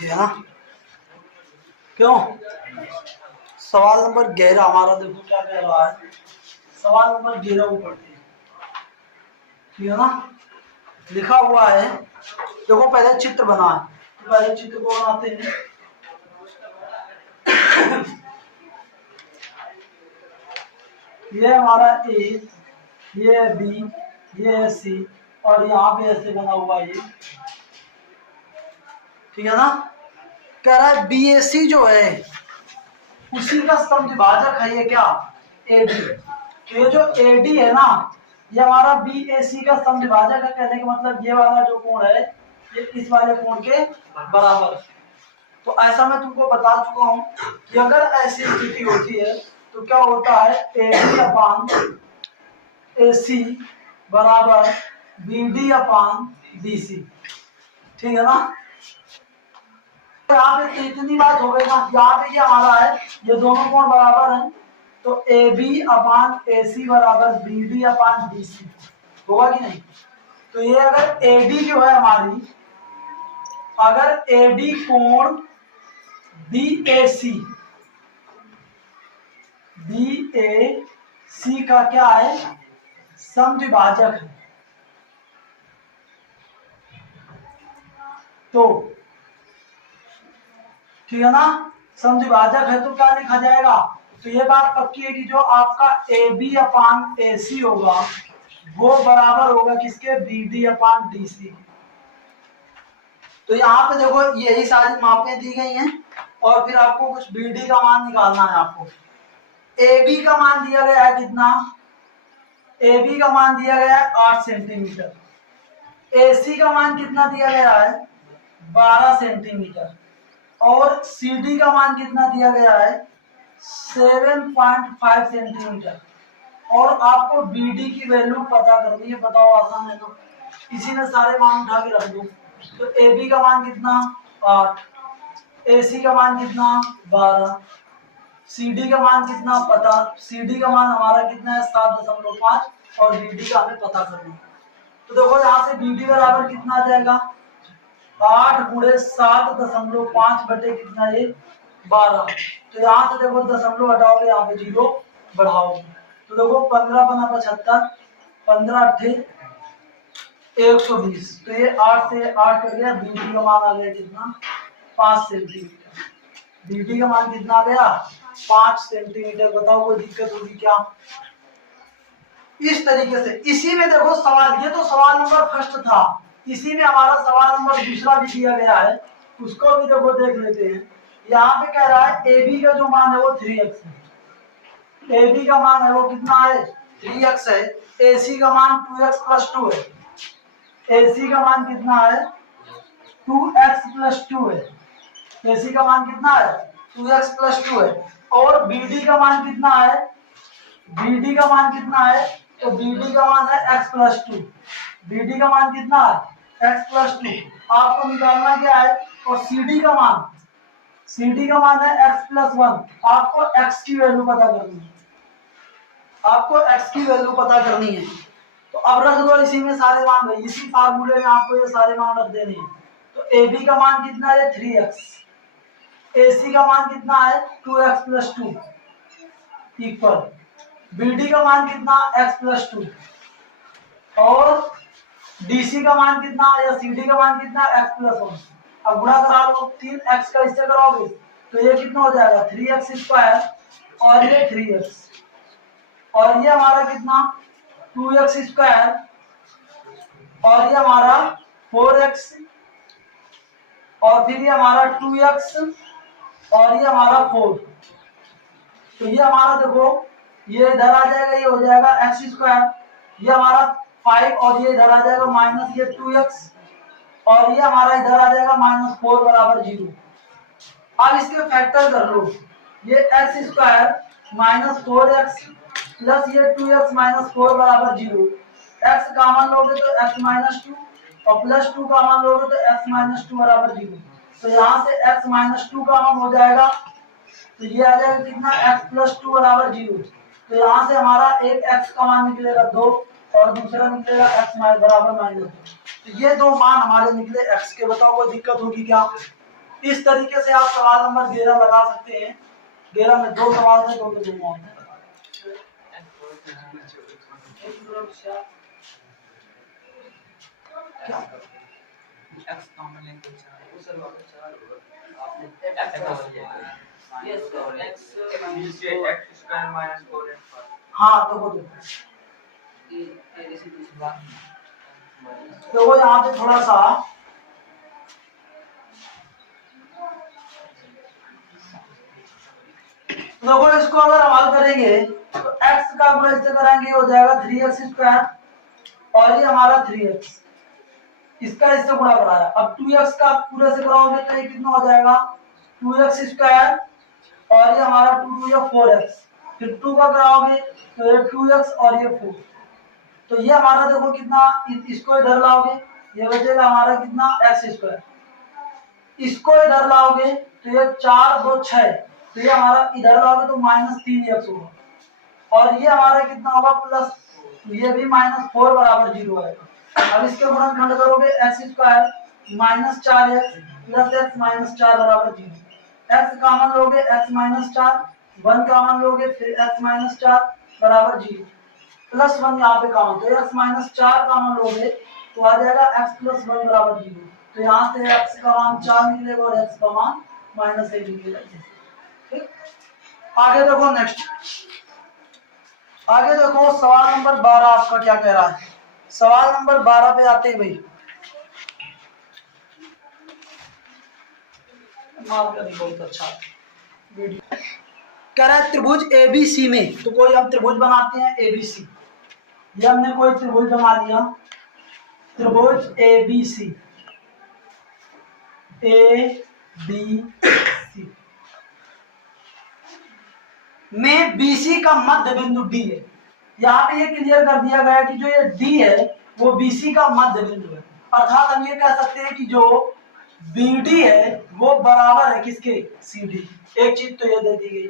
थी, है ना? क्यों? सवाल नंबर 11 हमारा देखो क्या कह रहा है। सवाल नंबर 11 को पढ़ते हैं, ठीक है ना? लिखा हुआ है, देखो पहले चित्र बना है, पहले चित्र को बनाते हैं। ये हमारा ए, ये बी, ये सी और यहाँ पे ऐसे बना हुआ है ये, ठीक है ना? कह रहा है बी ए सी जो है उसी का समद्विभाजक है ये क्या? एडी। तो ये जो एडी है ना, ये हमारा बी ए सी का समद्विभाजक है। कहने का मतलब ये वाला जो कोण है ये इस वाले कोण के बराबर है। तो ऐसा मैं तुमको बता चुका हूं कि अगर ऐसी स्थिति होती है तो क्या होता है, एडी अपान ए सी बराबर बी डी अपान बी सी, ठीक है ना? यहाँ पे इतनी बात हो गई ना, यहाँ पे ये हमारा है, ये दोनों कोण बराबर हैं, तो ए बी अपान ए सी बराबर बी डी अपान बी सी होगा कि नहीं? तो ये अगर एडी जो है हमारी, अगर एडी कोण बी ए सी का क्या है, समद्विभाजक है, तो ठीक है ना? समद्विभाजक है तो क्या लिखा जाएगा? तो ये बात पक्की है कि जो आपका ए बी अपान ए सी होगा वो बराबर होगा किसके, बी डी अपान डी सी। तो यहाँ पे देखो यही सारी मापें दी गई हैं और फिर आपको कुछ बी डी का मान निकालना है। आपको ए बी का मान दिया गया है कितना? ए बी का मान दिया गया है 8 सेंटीमीटर। ए सी का मान कितना दिया गया है? 12 सेंटीमीटर। और सी डी का मान कितना दिया गया है? 7.5 सेंटीमीटर। और आपको बी डी की वैल्यू पता करनी है। बताओ, आसान है तो इसी ने सारे मान उठा के रख दो। तो ए बी का मान कितना? 8। ए सी का मान कितना? 12। सी डी का मान कितना? पता। सी डी का मान हमारा कितना है? 7.5 और बी डी का हमें पता करना है। तो देखो यहाँ से बी डी बराबर कितना आ जाएगा? 8 गुणे 7.5 बटे कितना ये? 12। तो यहाँ से देखो दशमलव हटाओगे, यहाँ पे 0 बढ़ाओगे, तो देखो 15 बना 75, 15 अट्ठे 120। तो ये 8 से 8 कर गया, बी डी का मान आ गया कितना? 5 सेंटीमीटर। बी डी का मान कितना आ गया? 5 सेंटीमीटर। बताओ कोई दिक्कत होगी क्या? इस तरीके से इसी में देखो सवाल, ये तो सवाल नंबर फर्स्ट था, इसी में हमारा सवाल नंबर दूसरा भी दिया गया है, उसको भी देखो देख लेते हैं। यहाँ पे कह रहा है ए बी का जो मान है वो 3x है। ए बी का मान है वो कितना है? 3x है। ए सी का मान 2x प्लस 2 है। ए सी का मान कितना है? 2x प्लस 2 है। ए सी का मान कितना है? 2x प्लस 2 है। और बी डी का मान कितना है? बी डी का मान कितना है? तो बी डी का मान है x प्लस 2। बी डी का मान कितना है? x plus 2। आपको निकालना क्या है? और सी डी का मान, सी डी का मान है x प्लस 1। आपको x की वैल्यू पता करनी है, आपको x की वैल्यू पता करनी है। तो अब रख दो इसी में सारे मान, इसी फार्मूले में आपको ये सारे मान रख देने हैं। तो ए बी का मान कितना है? 3x। ए सी का मान कितना है? 2x plus 2 equal B D का मान कितना? x plus 2। और डी सी का मान कितना या सी डी का मान कितना? x plus 1। अब गुणा करा लो, 3x का इससे करोगे तो ये कितना हो जाएगा? 3x स्क्वायर और ये 3x, और ये हमारा कितना? 2x स्क्वायर और ये हमारा 4x, और फिर ये हमारा 2x और ये हमारा 4। तो ये हमारा देखो ये इधर आ जाएगा, ये हो जाएगा x स्क्वायर, ये हमारा 5 और ये इधर आ जाएगा माइनस ये 2x, और ये हमारा इधर आ जाएगा -4 बराबर 0। अब इसके फैक्टर कर लो, ये x square minus 4x plus ये 2x माइनस 4 बराबर 0। x कॉमन लोगे तो x माइनस 2 और प्लस 2 कॉमन लोगे तो x माइनस 2 बराबर 0। तो यहाँ से x माइनस 2 कॉमन हो जाएगा, तो ये आ जाएगा कितना? x प्लस 2 बराबर 0। तो यहाँ से हमारा एक x का मान निकलेगा 2 और दूसरा निकलेगा x बराबर -2। तो ये दो मान हमारे निकले x के। बताओ कोई दिक्कत होगी क्या? इस तरीके से आप सवाल नंबर 11 लगा सकते हैं। 11 में 2 सवाल थे, 2 में 2 मौत है। हाँ देखो यहाँ पे थोड़ा सा देखो, इसको अगर हम हल करेंगे तो x का गुणा इससे करेंगे हो जाएगा 3x² और ये हमारा 3x, इसका इससे गुणा कराया। अब 2x का पूरे से कराओगे तो ये कितना हो जाएगा 2x² और ये हमारा 2 2 या 4x, फिर 2 का कराओगे तो ये 2x और ये 4, तो ये हमारा देखो कितना, इसको इधर लाओगे ये बचेगा हमारा कितना x², इसको इधर लाओगे तो ये 4 2 6, तो ये हमारा इधर लाओगे तो -3x होगा, और ये हमारा कितना होगा प्लस, तो ये भी -4 बराबर 0 आएगा। अब इसके गुणनखंड करोगे x² -4x प्लस x -4 बराबर 0, x कॉमन लोगे x -4, 1 कॉमन लोगे फिर x -4 बराबर 0, प्लस 1 यहाँ पे कॉमन, तो x -4 कॉमन लोगे तो आ जाएगा x + 1 बराबर 0, तो यहाँ से x का मान 4 निकलेगा और x का मान -1 निकलेगा। ठीक, आगे देखो नेक्स्ट, आगे देखो सवाल नंबर 12 आपका क्या कह रहा है। सवाल नंबर 12 पे आते हैं भाई, बहुत अच्छा वीडियो कह रहा है त्रिभुज ABC में, तो कोई हम त्रिभुज बनाते हैं ABC, ये हमने कोई त्रिभुज बना लिया, त्रिभुज ABC में BC का मध्य बिंदु D है। यहाँ पे ये क्लियर कर दिया गया कि जो ये D है वो BC का मध्य बिंदु है, अर्थात हम ये कह सकते हैं कि जो BD है वो बराबर है किसके CD, एक चीज तो ये दे दी गई।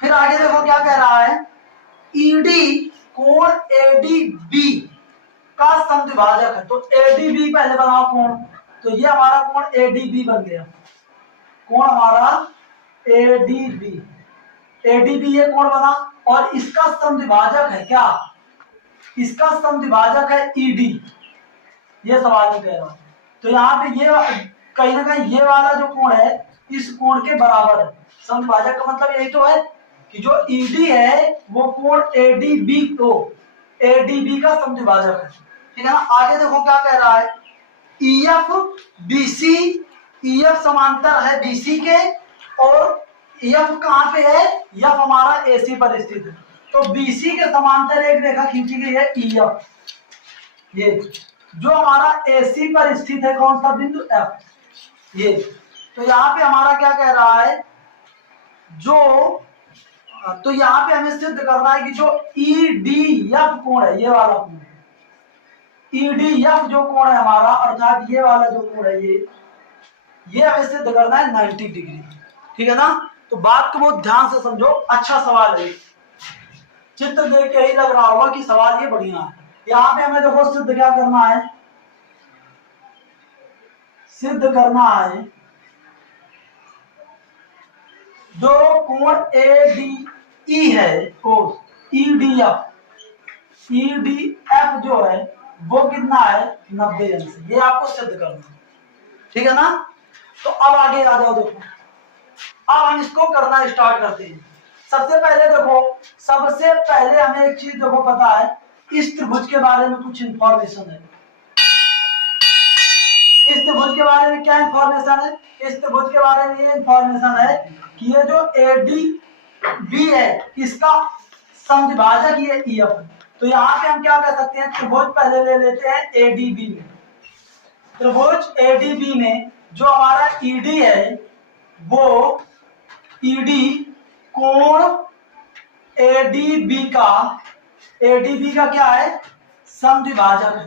फिर आगे देखो क्या कह रहा है, ED कोण ADB का समद्विभाजक है, तो ADB पहले बनाओ कोण, तो ये हमारा कोण ADB बन गया, कोण हमारा ADB, ADB ये कोण बना, और इसका समद्विभाजक है क्या, इसका समद्विभाजक है ED, ये सवाल में कह रहा हूं। तो यहाँ पे ये कहीं ना कहीं ये वाला जो कोण है इस कोण के बराबर है, समद्विभाजक का मतलब यही तो है कि जो ED है वो कोण ADB को ADB का समद्विभाजक है। ठीक है ना, आगे देखो क्या कह रहा है, EF BC, EF समांतर है BC के, और EF कहाँ पे है, EF हमारा AC पर स्थित है, तो BC के समांतर एक रेखा खींची गई है EF, ये जो हमारा AC पर स्थित है कौन सा बिंदु F, ये। तो यहाँ पे हमारा क्या कह रहा है, जो तो यहाँ पे हमें सिद्ध करना है कि जो EDF कोण है, ये वाला कोण है, EDF जो कोण है हमारा, अर्थात ये वाला जो कोण है ये हमें सिद्ध करना है 90 डिग्री। ठीक है ना, तो बात को बहुत ध्यान से समझो, अच्छा सवाल है, चित्र देख के ही लग रहा होगा कि सवाल ये बढ़िया है। यहाँ पे हमें देखो सिद्ध क्या करना है, सिद्ध करना है जो कोण ADE है कोण EDF जो है वो कितना है 90 अंश, ये आपको सिद्ध करना है। ठीक है ना, तो अब आगे आ जाओ, देखो अब हम इसको करना स्टार्ट करते हैं। सबसे पहले देखो, सबसे पहले हमें एक चीज देखो पता है, इस त्रिभुज के बारे में कुछ इंफॉर्मेशन है। इस त्रिभुज के बारे में क्या इंफॉर्मेशन है, इस त्रिभुज के बारे में ये इंफॉर्मेशन है कि ये जो ADB है इसका समद्विभाजक ये EF है। तो यहाँ पे हम क्या कर सकते हैं, त्रिभुज पहले ले लेते हैं ADB में, त्रिभुज ADB में जो हमारा ED है वो ED कोण ADB का क्या है समद्विभाजक है,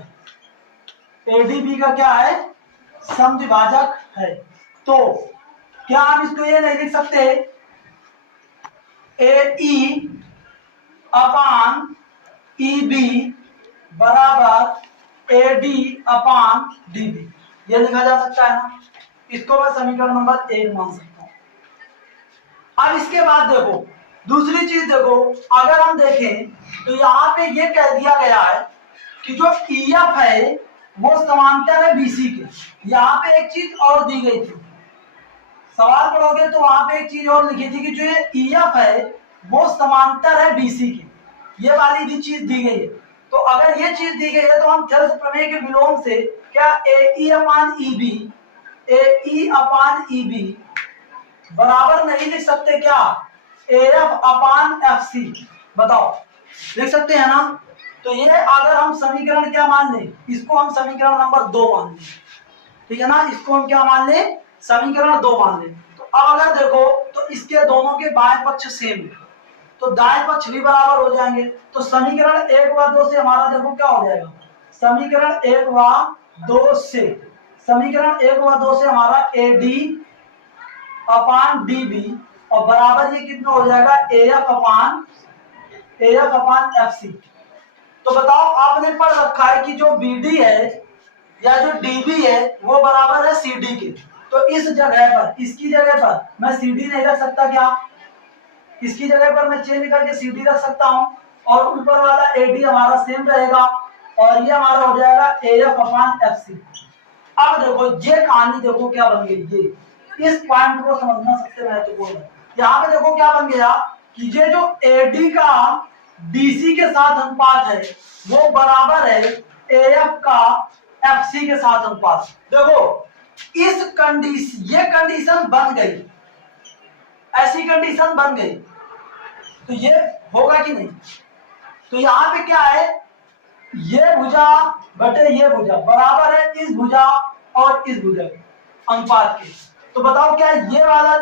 ADB का क्या है समद्विभाजक है। तो क्या हम इसको ये नहीं लिख सकते AE अपान EB बराबर AD अपान DB, ये लिखा जा सकता है ना, इसको मैं समीकरण नंबर 1 मान सकता हूं। अब इसके बाद देखो दूसरी चीज देखो, अगर हम देखें तो यहाँ पे ये कह दिया गया है कि जो EF है वो समांतर है BC के। यहाँ पे एक चीज और दी गई थी, सवाल पढ़ोगे तो वहां पे एक चीज और लिखी थी कि जो ये EF है वो समांतर है BC के, ये वाली भी चीज दी गई है। तो अगर ये चीज दी गई है तो हम थेल्स प्रमेय के विलोम से क्या AE/EB बराबर नहीं लिख सकते क्या AF/FC? बताओ लिख सकते हैं ना? तो ये अगर हम समीकरण क्या मान लें, इसको हम समीकरण नंबर 2 मान लें, ठीक है ना, इसको हम क्या मान लें, समीकरण 2 मान लें। तो अब अगर देखो तो इसके दोनों के बाएं पक्ष सेम है तो दाएं पक्ष भी बराबर हो जाएंगे। तो समीकरण 1 व 2 से हमारा देखो क्या हो जाएगा, समीकरण 1 व 2 से, समीकरण 1 व 2 से हमारा AD/DB और बराबर ये कितना हो जाएगा AF/FC। तो बताओ आपने पढ़ रखा है कि जो BD है या जो DB है वो बराबर है CD के। तो इस जगह पर, इसकी जगह पर मैं CD नहीं रख सकता क्या? इसकी जगह पर मैं चेंज करके CD रख सकता हूं और ऊपर वाला AD हमारा सेम रहेगा और ये हमारा हो जाएगा AF/FC। अब देखो ये कहानी देखो क्या बन गई, ये इस पॉइंट को समझना सबसे महत्वपूर्ण है। यहाँ पे देखो क्या बन गया कि ये जो AD का DC के साथ अनुपात है वो बराबर है AF का FC के साथ अनुपात। देखो इस कंडीशन, ये कंडीशन बन गई, ऐसी कंडीशन बन गई तो ये होगा कि नहीं? तो यहाँ पे क्या है, ये भुजा बटे ये भुजा बराबर है इस भुजा और इस भुजा के अनुपात के। तो बताओ क्या ये वाला,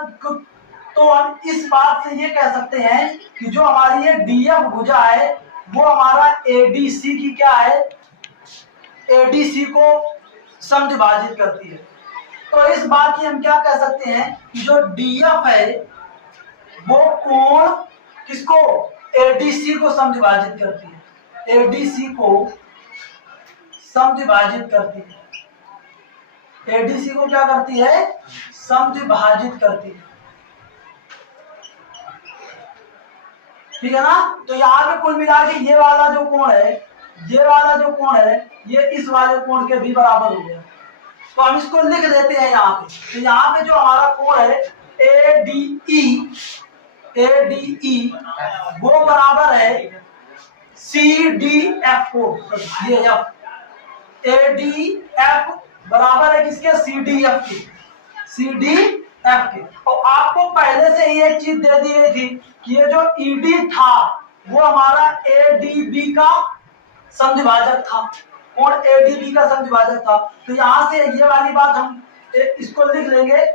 तो हम इस बात से ये कह सकते हैं कि जो हमारी ये DF भुजा है वो हमारा ADC की क्या है, ADC को समद्विभाजित करती है। तो इस बात की हम क्या कह सकते हैं कि जो DF है वो कोण किसको, ADC को समद्विभाजित करती है, ADC को समद्विभाजित करती है, ADC को क्या करती है, समद्विभाजित करती है, ठीक है ना। तो यहाँ पे कुल मिला के ये वाला जो कोण है, ये वाला जो कोण है ये इस वाले कोण के भी बराबर हो गया। तो हम इसको लिख देते हैं यहाँ पे। तो यहाँ पे जो हमारा कोण है ADE वो बराबर है CDF को, ये ADF बराबर है किसके, CDF के, CDF के। तो आपको पहले से ही एक चीज दे दी गई थी कि ये जो ED था वो हमारा ADB का समद्विभाजक था, कोण ADB का समद्विभाजक था। तो यहां से ये वाली बात हम इसको लिख लेंगे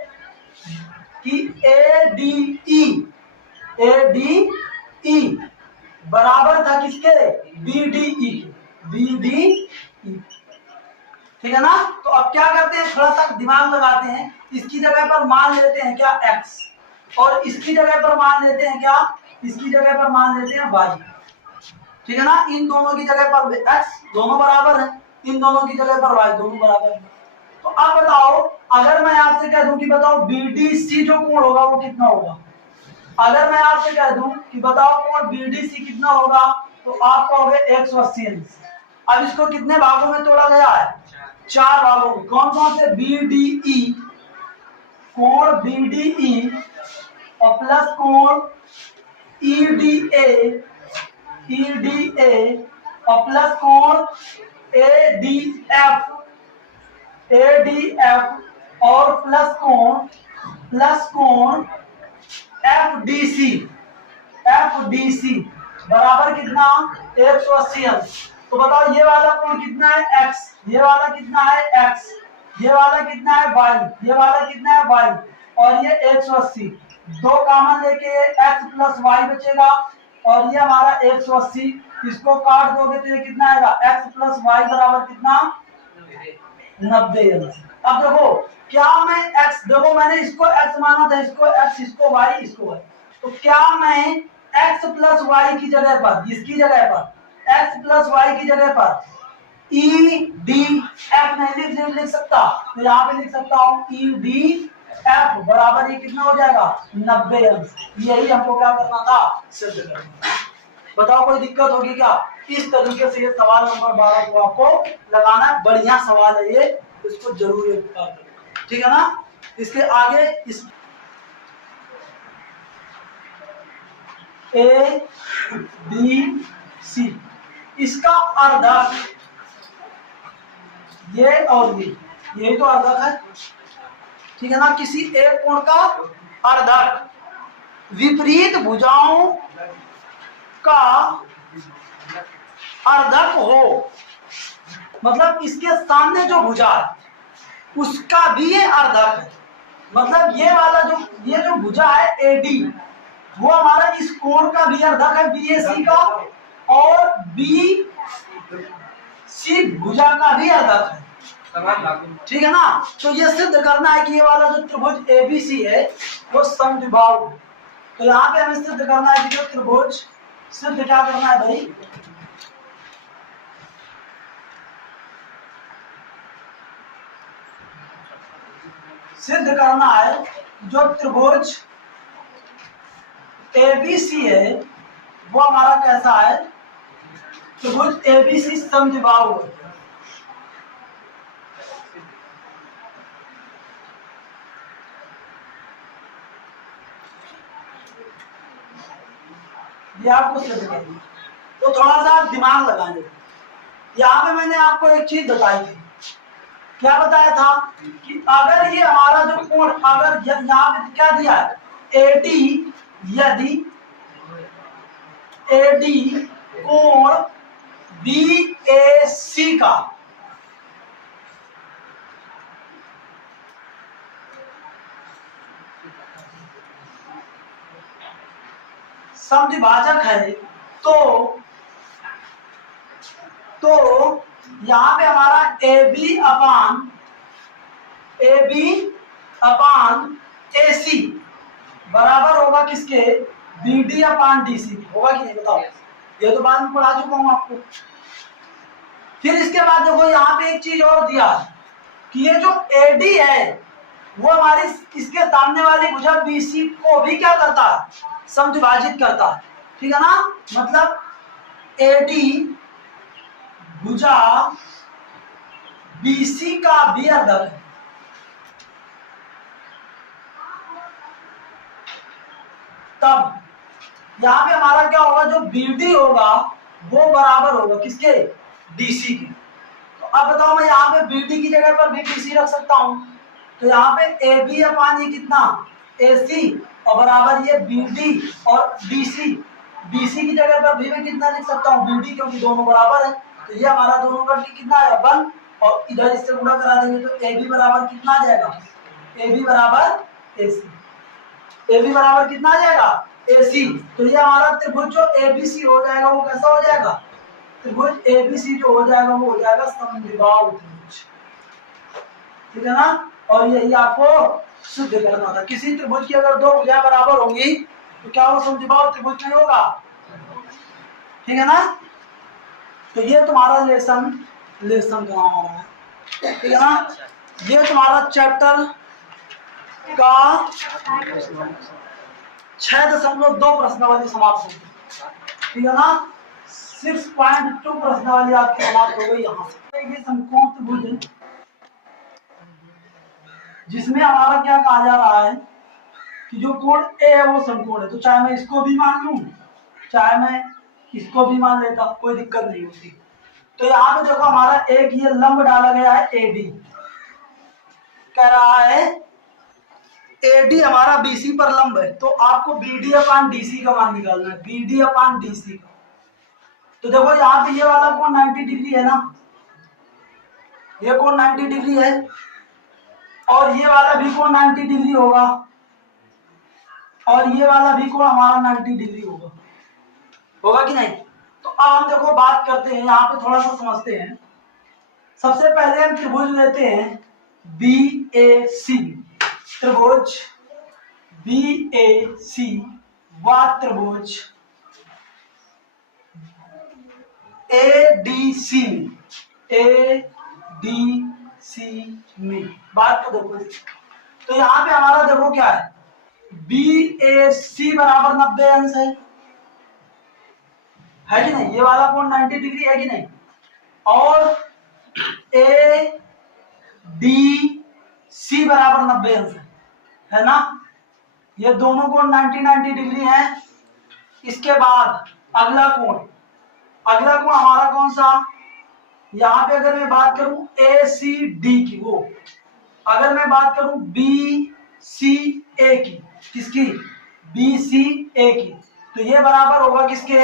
कि ADE बराबर था किसके, BDE के, BDE, ठीक है ना। तो अब क्या करते हैं, थोड़ा सा दिमाग लगाते हैं, इसकी जगह पर मान लेते हैं क्या x और इसकी जगह पर मान लेते हैं क्या, इसकी जगह पर मान लेते हैं y, ठीक है ना। इन दोनों की जगह पर x दोनों बराबर है, इन दोनों की जगह पर y दोनों बराबर है। तो अब बताओ अगर मैं आपसे कह दूं कि बताओ BDC जो कोण होगा वो कितना होगा, अगर मैं आपसे कह दूं कि बताओ कोण BDC कितना होगा तो आप कहोगे 180 अंश। अब इसको कितने भागों में तोड़ा गया है, 4 भागों में। कौन कौन से, BDE, कोण BDE और प्लस कोण EDA और प्लस कोण ADF और प्लस कोण FDC बराबर कितना, 180 अंश। तो बताओ ये वाला कोण कितना है x, ये वाला कितना है x, ये वाला कितना है y, ये वाला कितना है y और ये 180, दो कॉमन लेके x प्लस y बचेगा और ये हमारा 180, इसको काट दोगे तो ये कितना आएगा, x प्लस y बराबर कितना, 90 अंश। अब देखो क्या मैं x, देखो मैंने इसको x माना था, इसको x, इसको y, इसको y, तो क्या मैं x प्लस y की जगह पर, इसकी जगह पर x प्लस y की जगह पर ई डी एफ नहीं लिख सकता, तो यहाँ पे लिख सकता हूँ ई डी एफ बराबर ये कितना हो जाएगा 90 अंश। यही हमको क्या करना था, सिद्ध करना। बताओ कोई दिक्कत होगी क्या? इस तरीके से ये सवाल नंबर 12 को आपको लगाना है। बढ़िया सवाल है ये, इसको जरूर एक बार करें, ठीक है ना। इसके आगे इस ए बी सी, इसका अर्धक ये और ये, यही तो अर्धक है, ठीक है ना। किसी एक कोण का अर्धक विपरीत भुजाओं का अर्धक हो, मतलब इसके सामने जो भुजा है उसका भी ये अर्धक है। मतलब ये वाला ये जो भुजा है एडी, वो हमारा इस कोण का भी अर्धक है बीएसी का, और बी सी भुजा का भी अर्धक है, ठीक है ना। तो ये सिद्ध करना है कि ये वाला जो त्रिभुज एबीसी है वो समद्विबाहु है। तो यहाँ पे हमें सिद्ध करना है कि जो त्रिभुज, सिद्ध क्या करना है भाई, सिद्ध करना है जो त्रिभुज एबीसी है वो हमारा कैसा है, त्रिभुज एबीसी समद्विबाहु है। ये आपको सिद्ध करना, तो थोड़ा सा दिमाग लगाने। यहाँ पे मैंने आपको एक चीज बताई थी, क्या बताया था कि अगर ये हमारा जो कोण, अगर यहाँ पे क्या दिया है एडी, यदि एडी कोण बीएसी का समद्विभाजक है, तो यहाँ पे हमारा AB अपान AC बराबर होगा किसके, BD अपान DC होगा कि नहीं, बताओ। ये तो बाद में पढ़ा चुका हूं आपको। फिर इसके बाद देखो यहाँ पे एक चीज और दिया है कि ये जो AD है वो हमारी इसके सामने वाली भुजा BC को भी क्या करता है, समद्विभाजित करता है, ठीक है ना। मतलब AD भुजा BC का भी अर्धक है। तब यहाँ पे हमारा क्या होगा, जो BD होगा वो बराबर होगा किसके, DC के। तो अब बताओ मैं यहाँ पे BD की जगह पर भी BC रख सकता हूँ, तो यहाँ पे AB अपान ये कितना AC और बराबर ये BD और DC, BC की जगह पर भी मैं कितना लिख सकता हूँ BD, क्योंकि दोनों बराबर है। तो ये हमारा दोनों का कितना है 1, और इधर इससे गुणा करा देंगे तो AB बराबर कितना आ जाएगा, AB बराबर AC, AB बराबर कितना आ जाएगा AC। तो ये हमारा त्रिभुज जो ABC हो जाएगा वो कैसा हो जाएगा, त्रिभुज ABC जो हो जाएगा वो हो जाएगा समद्विबाहु त्रिभुज, ठीक है ना। और यही आपको सिद्ध करना था। किसी त्रिभुज की अगर दो भुजाएं बराबर होंगी तो क्या वो समद्विबाहु त्रिभुज नहीं होगा, ठीक है ना। तो ये तुम्हारा लेसन का नाम हो रहा है, ठीक है ना। ये तुम्हारा चैप्टर का 6.2 प्रश्नावली समाप्त होगी, ठीक है ना। 6.2 प्रश्नावली आपकी समाप्त हो गई। यहाँ से समकोण त्रिभुज जिसमें हमारा क्या कहा जा रहा है कि जो कोण ए है वो समकोण है, तो चाहे मैं इसको भी मान लूं चाहे मैं इसको भी मान लेता, कोई दिक्कत नहीं होती। तो यहाँ पे देखो हमारा एक ये लंब डाला गया है एडी, कह रहा है एडी हमारा बीसी पर लंब है, तो आपको बीडी अपान डीसी का मान निकालना है, बीडी अपान डीसी का। तो देखो यहाँ पे ये वाला कोण 90 डिग्री है ना, ये कोण 90 डिग्री है, और ये वाला भी कोण 90 डिग्री होगा, और ये वाला भी कोण हमारा 90 डिग्री होगा कि नहीं। तो अब हम देखो बात करते हैं, यहाँ पे थोड़ा सा समझते हैं। सबसे पहले हम त्रिभुज लेते हैं BAC, त्रिभुज BAC व त्रिभुज ADC, ए डी सी में। बात को देखो, तो यहाँ पे हमारा देखो क्या है, बी ए सी बराबर 90 अंश है कि नहीं, ये वाला कोण 90 डिग्री है कि नहीं, और ए डी सी बराबर 90 अंश है ना, ये दोनों कोण 90 डिग्री हैं। इसके बाद अगला कोण हमारा कौन सा, यहाँ पे अगर मैं बात करूं ए सी डी की, वो अगर मैं बात करूं बी सी ए की, किसकी, बी सी ए की, तो ये बराबर होगा किसके,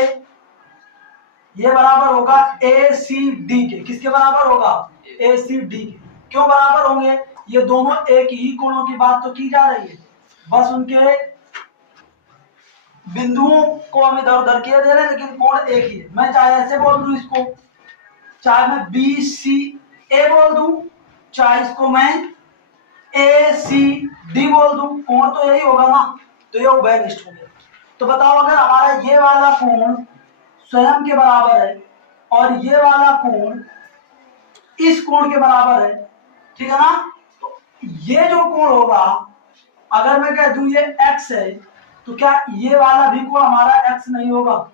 ये बराबर होगा ए सी डी के। किसके बराबर होगा, ए सी डी के। क्यों बराबर होंगे, ये दोनों एक ही कोणों की बात तो की जा रही है, बस उनके बिंदुओं को हम इधर उधर किए दे रहे हैं, लेकिन कोण एक ही है। मैं चाहे ऐसे बोल दूं इसको, चाहे मैं बी सी ए बोल दूं, चाहे इसको मैं ए सी डी बोल दूं, कोण तो यही होगा ना, तो ये उभयनिष्ठ हो गया। तो बताओ, अगर हमारा ये वाला कोण स्वयं के बराबर है और ये वाला कोण इस कोण के बराबर है, ठीक है ना, तो ये जो कोण होगा, अगर मैं कह दूं ये x है, तो क्या ये वाला भी कोण हमारा x नहीं होगा,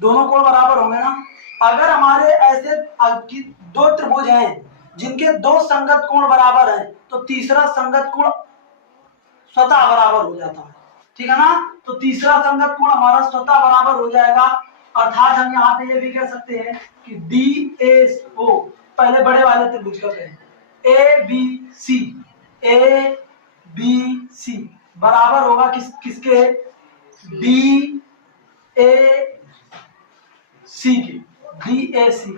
दोनों कोण बराबर होंगे ना। अगर हमारे ऐसे दो त्रिभुज हैं जिनके दो संगत कोण बराबर हैं, तो तीसरा संगत कोण स्वतः बराबर हो जाता है, ठीक है ना, तो तीसरा संगत कोण हमारा स्वतः बराबर हो जाएगा। अर्थात हम यहाँ पे ये भी कह सकते हैं कि डी ए ओ, पहले बड़े वाले त्रिभुज का कहें, ए बी सी बराबर होगा किसके, डी ए सी के, डी ए सी।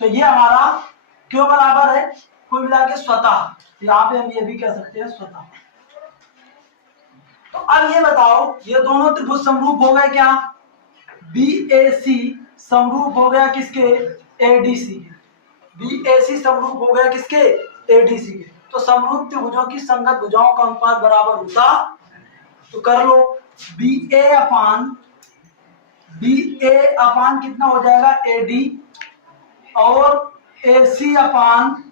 तो ये हमारा क्यों बराबर है, कुल मिला के स्वतः, यहाँ पे हम ये भी कह सकते हैं स्वतः। तो अब ये बताओ, ये दोनों त्रिभुज समरूप हो गए क्या, बी ए सी समरूप हो गया किसके, ए डी सी के, बी ए सी समरूप हो गया किसके, ए डी सी के। तो समरूप त्रिभुजों की संगत भुजाओं का अनुपात बराबर होता, तो कर लो, बी ए अपान कितना हो जाएगा, ए डी, और ए सी अपान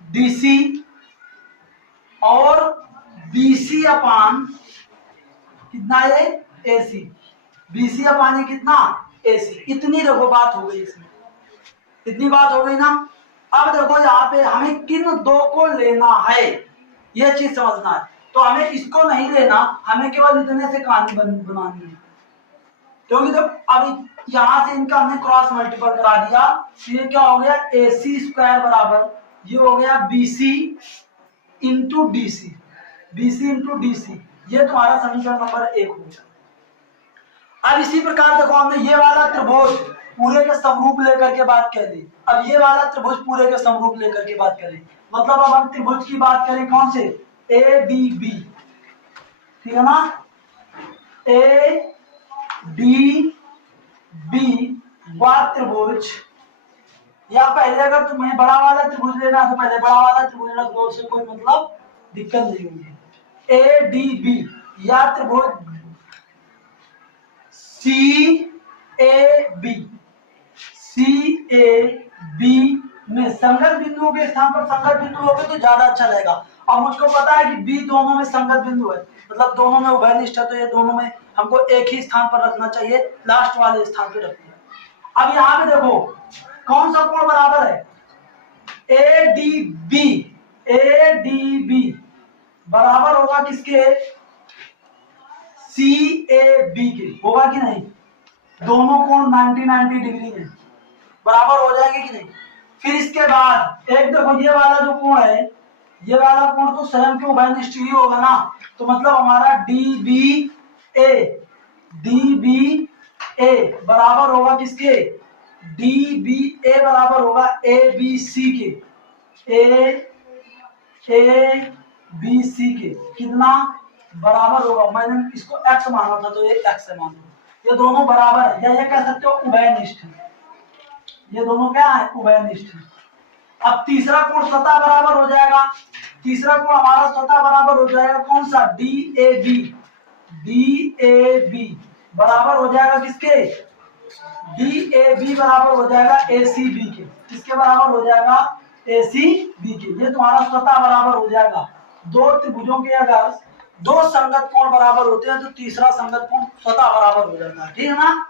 डी सी, और बी सी अपान कितना है, ए सी, बी सी अपान कितना, ए सी। इतनी देखो बात हो गई, इसमें इतनी बात हो गई ना। अब देखो यहाँ पे हमें किन दो को लेना है, यह चीज समझना है। तो हमें इसको नहीं लेना, हमें केवल इतने से कहानी बनानी है, क्योंकि जब अब यहां से इनका हमने क्रॉस मल्टीपल करा दिया, तो ये क्या हो गया, ए सी स्क्वायर बराबर, ये हो गया B C into D C, ये तुम्हारा समीकरण नंबर 1 हो गया। अब इसी प्रकार देखो, हमने ये वाला त्रिभुज पूरे के समरूप लेकर के बात कर ली, अब ये वाला त्रिभुज पूरे के समरूप लेकर के बात करें, मतलब अब हम त्रिभुज की बात करें कौन से, ए डी बी, ठीक है ना, ए डी बी वाला त्रिभुज, या पहले अगर तुम्हें बड़ा वाला त्रिभुज लेना है तो पहले बड़ा वाला त्रिभुज रख दो, उससे कोई मतलब दिक्कत नहीं होगी। ए डी बी या त्रिभुज सी ए बी में संगत बिंदुओं के स्थान पर संगत बिंदु होंगे तो ज्यादा अच्छा रहेगा। अब मुझको पता है कि बी दोनों में संगत बिंदु है, मतलब दोनों में उभयनिष्ठ है, तो ये दोनों में हमको एक ही स्थान पर रखना चाहिए, लास्ट वाले स्थान पर रखना है। अब यहाँ पे देखो कौन सा कोण बराबर है, ए डी बी बराबर होगा किसके, सी ए बी के, होगा कि नहीं, दोनों कोण 90 डिग्री है, बराबर हो जाएंगे कि नहीं। फिर इसके बाद एक देखो, ये वाला जो कोण है, ये वाला कोण तो स्वयं के उभयनिष्ठ ही होगा ना, तो मतलब हमारा डी बी ए बराबर होगा किसके, डी बी ए बराबर होगा ए बी सी के, ए बी सी के, कितना बराबर होगा, मैंने इसको x माना था तो ये x है, मान लो ये दोनों बराबर है, या ये कह सकते हो उभयनिष्ठ है, ये दोनों क्या है, उभयनिष्ठ है। अब तीसरा कोण स्वतः बराबर हो जाएगा, तीसरा कोण हमारा स्वतः बराबर हो जाएगा कौन सा, डी ए बी बराबर हो जाएगा किसके, डी ए बी बराबर हो जाएगा ए सी बी के। किसके बराबर हो जाएगा? ए सी बी के। ये तुम्हारा स्वतः बराबर हो जाएगा। दो त्रिभुजों के अगर दो संगत कोण बराबर होते हैं तो तीसरा संगत कोण स्वतः बराबर हो जाता है, ठीक है ना।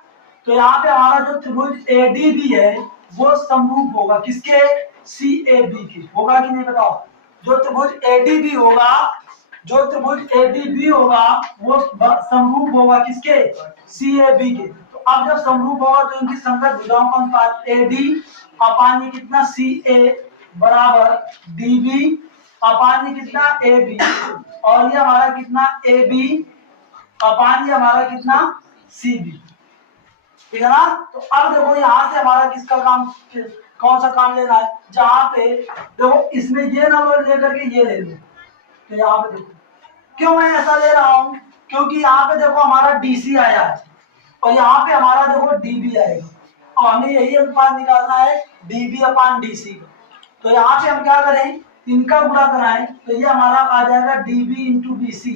तो यहाँ पे हमारा जो त्रिभुज एडीबी है वो समरूप होगा किसके? सी ए बी के। होगा कि नहीं बताओ? जो त्रिभुज एडीबी होगा, जो त्रिभुज एडीबी होगा वो समरूप होगा किसके? सी ए बी के। तो अब जब समरूप होगा तो इनकी संगत भुजाओं का अनुपात एडी अपान ये कितना? सी ए बराबर डीबी अपान ये कितना? A B. और ये हमारा कितना? ए बी अपान ये हमारा कितना? सी बी, ठीक है ना। तो अब देखो यहाँ से हमारा किसका काम, कौन सा काम लेना है? जहां पे देखो इसमें ये ना लो लेकर के ये ले लो। तो यहाँ पे देखो क्यों मैं ऐसा ले रहा हूँ, क्योंकि यहाँ पे देखो हमारा डीसी आया है और यहाँ पे हमारा देखो डीबी आएगा और हमें यही अनुपात निकालना है डीबी अपान डीसी का। तो यहाँ पे हम क्या करें? इनका गुणा कराएं तो ये हमारा आ जाएगा डीबी इंटू बीसी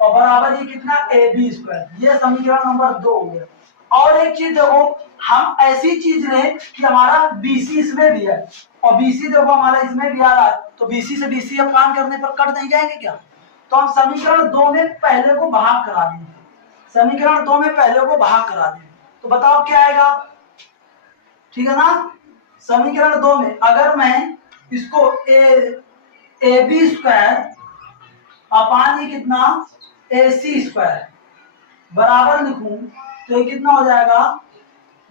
और बराबर ये कितना? A B square. ये समीकरण नंबर 2 हो गया। और एक चीज देखो, हम ऐसी चीज लें कि हमारा बीसी इसमें भी है और बीसी देखो हमारा इसमें भी आ रहा है, तो बीसी से बीसी अपान करने पर कट नहीं जाएंगे क्या? तो हम समीकरण 2 में पहले को भाग करा देंगे। समीकरण 2 में पहले को भाग करा देंगे तो बताओ क्या आएगा, ठीक है ना। समीकरण 2 में अगर मैं इसको ए बी स्क्वायर अपान ये कितना? ए सी स्क्वायर बराबर लिखूं तो ये कितना हो जाएगा?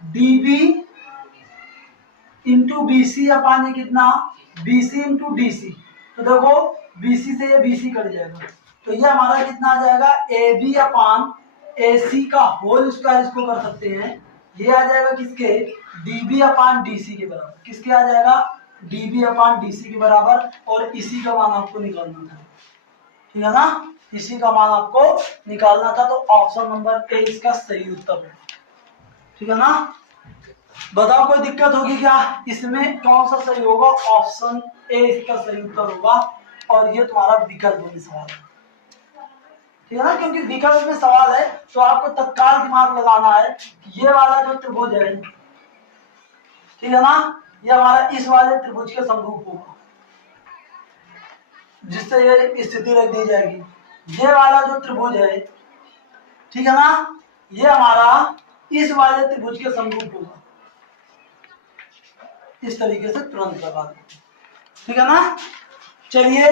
डीबी इंटू बीसी अपान ये कितना? BC into DC. तो देखो बीसी से ये बीसी कट जाएगा तो ये हमारा कितना आ जाएगा? ए बी अपान ए सी का होल स्क्वायर इसको कर सकते हैं। ये आ जाएगा किसके? डीबी अपान डीसी के बराबर। किसके आ जाएगा? डीबी अपान डीसी के बराबर। और इसी का मान आपको निकालना था, ठीक है ना। इसी का मान आपको निकालना था। तो ऑप्शन नंबर ए इसका सही उत्तर है, ठीक है ना। बताओ कोई दिक्कत होगी क्या? इसमें कौन सा सही होगा? ऑप्शन ए इसका सही उत्तर होगा। और ये तुम्हारा विकल्प में सवाल है, ठीक है ना। क्योंकि विकल्प में सवाल है तो आपको तत्काल दिमाग लगाना है। ये वाला जो त्रिभुज है, ठीक है ना, ये हमारा इस वाले त्रिभुज के समरूप होगा जिससे ये स्थिति रख दी जाएगी। ये वाला जो त्रिभुज है, ठीक है ना, ये हमारा इस वाले त्रिभुज के समरूप होगा। इस तरीके से तुरंत लगा दें, ठीक है ना। चलिए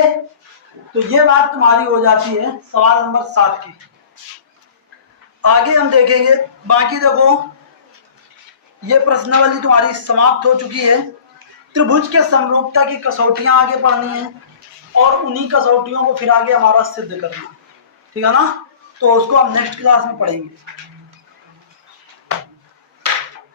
तो ये बात तुम्हारी हो जाती है सवाल नंबर 7 की। आगे हम देखेंगे बाकी। देखो ये प्रश्नावली तुम्हारी समाप्त हो चुकी है। त्रिभुज के समरूपता की कसौटियां आगे पढ़नी है और उन्हीं कसौटियों को फिर आगे हमारा सिद्ध करना, ठीक है ना। तो उसको हम नेक्स्ट क्लास में पढ़ेंगे।